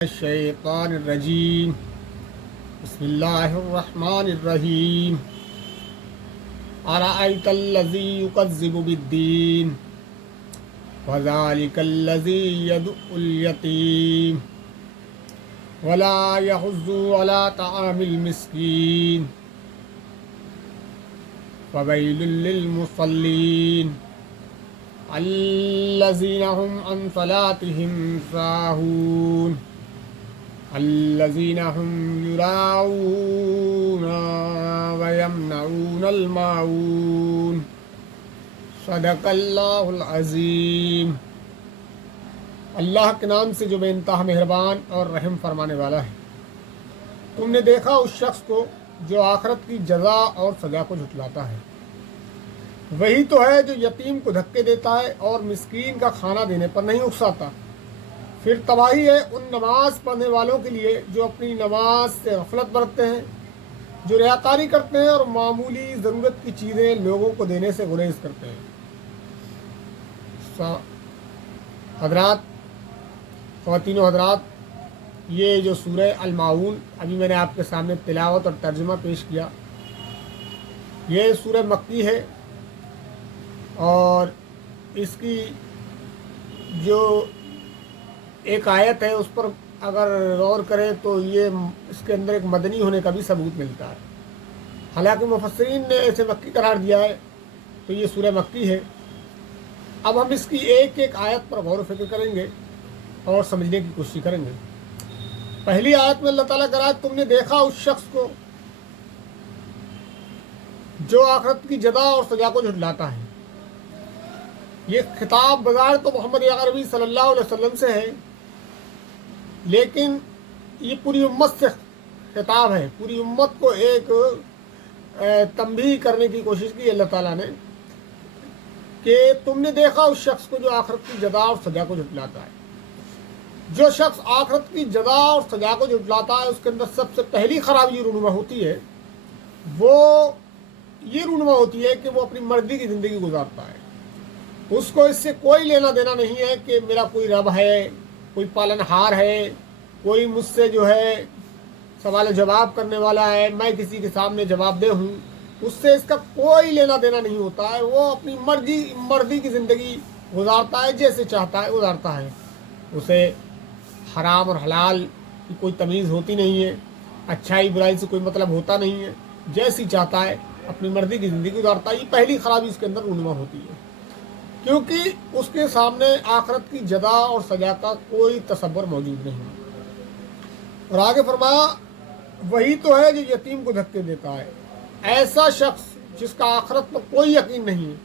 الشیطان الرجیم بسم اللہ الرحمن الرحیم ارأیت الذی یکذب بالدین فذلک الذی یدعو الیتیم ولا یحض علی طعام المسکین فویل للمصلین الذین هم عن صلاتهم ساہون الذین هم یراؤون ویمنعون الماعون صدق اللہ العظیم۔ اللہ کے نام سے جو بے انتہا مہربان اور رحم فرمانے والا ہے۔ تم نے دیکھا اس شخص کو جو آخرت کی جزا اور سزا کو جھٹلاتا ہے، وہی تو ہے جو یتیم کو دھکے دیتا ہے اور مسکین کا کھانا دینے پر نہیں اکساتا۔ پھر تباہی ہے ان نماز پڑھنے والوں کے لیے جو اپنی نماز سے غفلت برتتے ہیں، جو ریاکاری کرتے ہیں اور معمولی ضرورت کی چیزیں لوگوں کو دینے سے گریز کرتے ہیں۔ حضرات، خواتین و حضرات، یہ جو سورہ الماعون ابھی میں نے آپ کے سامنے تلاوت اور ترجمہ پیش کیا، یہ سورہ مکی ہے اور اس کی جو ایک آیت ہے اس پر اگر غور کریں تو یہ اس کے اندر ایک مدنی ہونے کا بھی ثبوت ملتا ہے۔ حالانکہ مفسرین نے اسے مکی قرار دیا ہے تو یہ سورہ مکی ہے۔ اب ہم اس کی ایک ایک آیت پر غور و فکر کریں گے اور سمجھنے کی کوشش کریں گے۔ پہلی آیت میں اللہ تعالیٰ کہا ہے تم نے دیکھا اس شخص کو جو آخرت کی جزا اور سزا کو جھٹلاتا ہے۔ یہ خطاب بظاہر تو محمد عربی صلی اللہ علیہ وسلم سے ہے، لیکن یہ پوری امت سے خطاب ہے۔ پوری امت کو ایک تنبیہ کرنے کی کوشش کی اللہ تعالیٰ نے کہ تم نے دیکھا اس شخص کو جو آخرت کی جزا اور سزا کو جھٹلاتا ہے۔ جو شخص آخرت کی جزا اور سزا کو جھٹلاتا ہے اس کے اندر سب سے پہلی خرابی یہ رونما ہوتی ہے، وہ یہ رونما ہوتی ہے کہ وہ اپنی مرضی کی زندگی گزارتا ہے۔ اس کو اس سے کوئی لینا دینا نہیں ہے کہ میرا کوئی رب ہے، کوئی پالن ہار ہے، کوئی مجھ سے جو ہے سوال و جواب کرنے والا ہے، میں کسی کے سامنے جواب دہ ہوں۔ اس سے اس کا کوئی لینا دینا نہیں ہوتا ہے۔ وہ اپنی مرضی کی زندگی گزارتا ہے، جیسے چاہتا ہے گزارتا ہے۔ اسے حرام اور حلال کی کوئی تمیز ہوتی نہیں ہے، اچھائی برائی سے کوئی مطلب ہوتا نہیں ہے، جیسی چاہتا ہے اپنی مرضی کی زندگی گزارتا ہے۔ یہ پہلی خرابی اس کے اندر رونما ہوتی ہے، کیونکہ اس کے سامنے آخرت کی جزا اور سزا کا کوئی تصور موجود نہیں۔ اور آگے فرمایا وہی تو ہے جو یتیم کو دھکے دیتا ہے۔ ایسا شخص جس کا آخرت پر کوئی یقین نہیں ہے،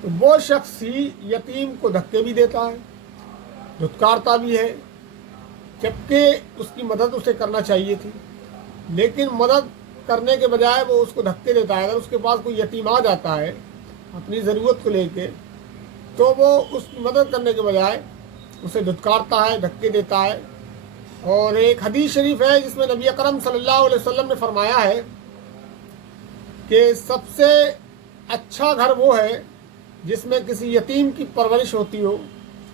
تو وہ شخص ہی یتیم کو دھکے بھی دیتا ہے، دھتکارتا بھی ہے، جبکہ اس کی مدد اسے کرنا چاہیے تھی، لیکن مدد کرنے کے بجائے وہ اس کو دھکے دیتا ہے۔ اگر اس کے پاس کوئی یتیم آ جاتا ہے اپنی ضرورت کو لے کے، تو وہ اس کی مدد کرنے کے بجائے اسے دھتکارتا ہے، دھکے دیتا ہے۔ اور ایک حدیث شریف ہے جس میں نبی اکرم صلی اللہ علیہ وسلم نے فرمایا ہے کہ سب سے اچھا گھر وہ ہے جس میں کسی یتیم کی پرورش ہوتی ہو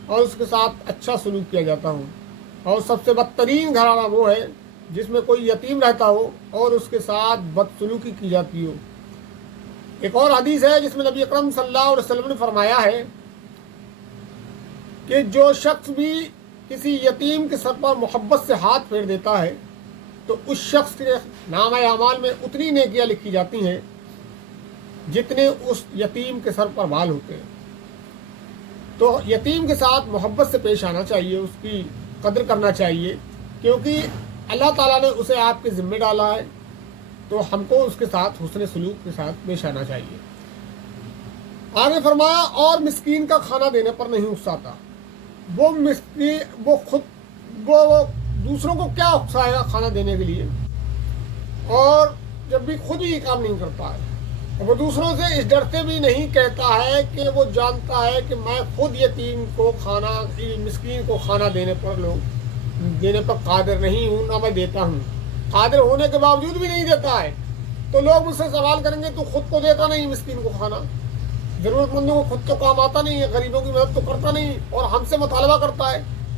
اور اس کے ساتھ اچھا سلوک کیا جاتا ہو، اور سب سے بدترین گھرانہ وہ ہے جس میں کوئی یتیم رہتا ہو اور اس کے ساتھ بدسلوکی کی جاتی ہو۔ ایک اور حدیث ہے جس میں نبی اکرم صلی اللہ علیہ وسلم نے فرمایا ہے کہ جو شخص بھی کسی یتیم کے سر پر محبت سے ہاتھ پھیر دیتا ہے تو اس شخص کے نامہ اعمال میں اتنی نیکیاں لکھی جاتی ہیں جتنے اس یتیم کے سر پر بال ہوتے ہیں۔ تو یتیم کے ساتھ محبت سے پیش آنا چاہیے، اس کی قدر کرنا چاہیے، کیونکہ اللہ تعالیٰ نے اسے آپ کے ذمہ ڈالا ہے، تو ہم کو اس کے ساتھ حسن سلوک کے ساتھ پیش آنا چاہیے۔ آگے فرمایا اور مسکین کا کھانا دینے پر نہیں اکساتا۔ وہ مسکین وہ دوسروں کو کیا اکسائے گا کھانا دینے کے لیے، اور جب بھی خود ہی کام نہیں کرتا ہے۔ وہ دوسروں سے اس ڈرتے بھی نہیں کہتا ہے کہ وہ جانتا ہے کہ میں خود یتیم کو کھانا، مسکین کو کھانا دینے پر قادر نہیں ہوں، نہ میں دیتا ہوں۔ قادر ہونے کے باوجود بھی نہیں دیتا ہے تو لوگ مجھ سے سوال کریں گے تو خود کو دیتا نہیں مسکین کو کھانا، ضرورت مندوں کو خود تو کام آتا نہیں ہے، غریبوں کی مدد تو کرتا نہیں، اور ہم سے مطالبہ کرتا ہے